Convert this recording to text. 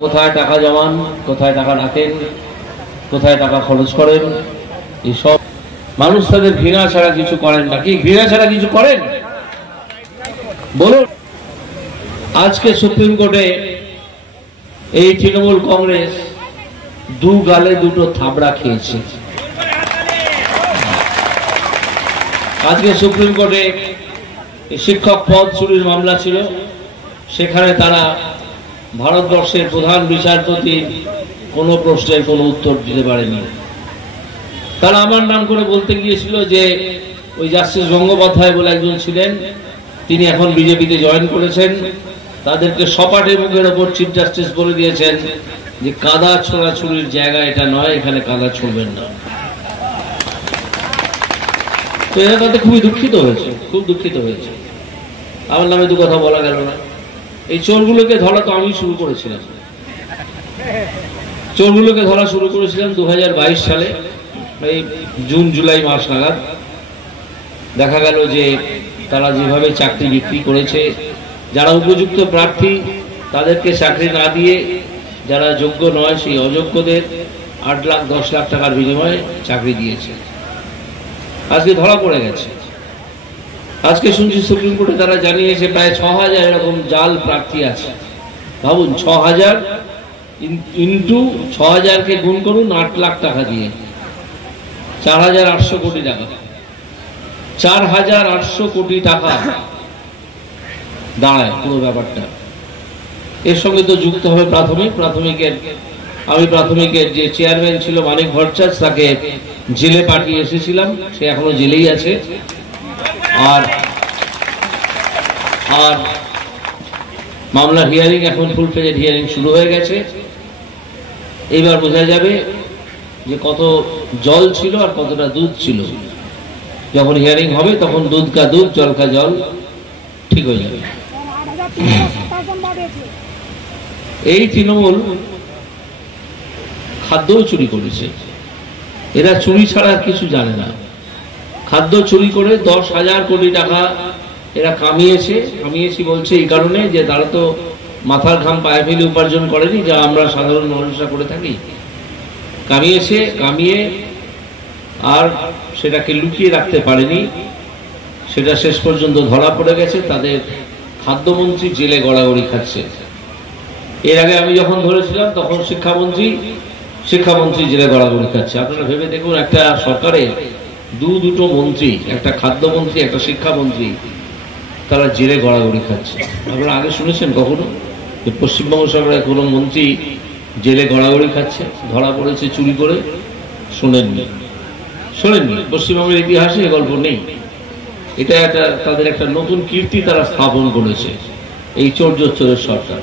কোথায় টাকা জমান, কোথায় টাকা রাখেন, কোথায় টাকা খরচ করেন, এই সব মানুষ তাদের ঘৃণা ছাড়া কিছু করেন না। কি ঘৃণা ছাড়া কিছু করেন বলুন? আজকে সুপ্রিম কোর্টে এই তৃণমূল কংগ্রেস দু গালে দুটো থাবড়া খেয়েছে। আজকে সুপ্রিম কোর্টে শিক্ষক পদ চুরির মামলা ছিল, সেখানে তারা ভারতবর্ষের প্রধান বিচারপতি কোনো প্রশ্নের কোনো উত্তর দিতে পারেনি। তারা আমার নাম করে বলতে গিয়েছিল যে ওই জাস্টিস গঙ্গোপাধ্যায় বলে একজন ছিলেন, তিনি এখন বিজেপিতে জয়েন করেছেন, তাদেরকে সপাটে মুখের ওপর চিফ জাস্টিস বলে দিয়েছেন যে কাদা ছোড়াছুড়ির জায়গা এটা নয়, এখানে কাদা ছুড়বেন না। তো এরা তাতে খুবই দুঃখিত হয়েছে, খুব দুঃখিত হয়েছে। আমার নামে দু কথা বলা গেল না। এই চোরগুলোকে ধরা তো আমি শুরু করেছিলাম, চোরগুলোকে ধরা শুরু করেছিলাম 2022 সালে, এই জুন জুলাই মাস নাগাদ। দেখা গেল যে তারা যেভাবে চাকরি বিক্রি করেছে, যারা উপযুক্ত প্রার্থী তাদেরকে চাকরি না দিয়ে যারা যোগ্য নয় সেই অযোগ্যদের 8 লাখ 10 লাখ টাকার বিনিময়ে চাকরি দিয়েছে। আজকে ধরা পড়ে গেছে। আজকে শুনছি সুপ্রিম কোর্টে তারা জানিয়েছে প্রায় 6000 এরকম জাল প্রার্থী আছে। ভাবুন, 6000 ইন্টু 6000কে গুণ করুন 8 লাখ টাকা দিয়ে, 4800 কোটি টাকা, 4800 কোটি টাকা দাঁড়ায় পুরো ব্যাপারটা। এর সঙ্গে তো যুক্ত হবে প্রাথমিকের আমি প্রাথমিকের যে চেয়ারম্যান ছিল মানিক ভট্টাচার্য, তাকে জেলে পাঠিয়ে এসেছিলাম, সে এখনো জেলেই আছে। আর আর মামলার হিয়ারিং এখন ফুল ফেজেড হিয়ারিং শুরু হয়ে গেছে। এইবার বোঝা যাবে যে কত জল ছিল আর কতটা দুধ ছিল। যখন হিয়ারিং হবে তখন দুধ কা দুধ জল কা জল ঠিক হয়ে যাবে। এই তৃণমূল খাদ্যও চুরি করেছে। এরা চুরি ছাড়া আর কিছু জানে না। খাদ্য চুরি করে 10,000 কোটি টাকা এরা কামিয়েছি বলছে এই কারণে যে তারা তো মাথার ঘাম পায়ে ফেলে উপার্জন করেনি, যা আমরা সাধারণ মানুষরা করে থাকি। কামিয়ে আর সেটাকে লুকিয়ে রাখতে পারেনি, সেটা শেষ পর্যন্ত ধরা পড়ে গেছে। তাদের খাদ্যমন্ত্রী জেলে গড়াগড়ি খাচ্ছে। এর আগে আমি যখন ধরেছিলাম তখন শিক্ষামন্ত্রী জেলে গড়াগড়ি খাচ্ছে। আপনারা ভেবে দেখুন, একটা সরকারের দুটো মন্ত্রী, একটা খাদ্যমন্ত্রী একটা শিক্ষামন্ত্রী, তারা জেলে গড়াগড়ি খাচ্ছে। আপনারা আগে শুনেছেন কখনো যে পশ্চিমবঙ্গ সরকারের কোনো মন্ত্রী জেলে গড়াগড়ি খাচ্ছে, ধরা পড়েছে চুরি করে? শোনেননি। পশ্চিমবঙ্গের ইতিহাসে এ গল্প নেই। এটা তাদের একটা নতুন কীর্তি তারা স্থাপন করেছে, এই চোর সরকার।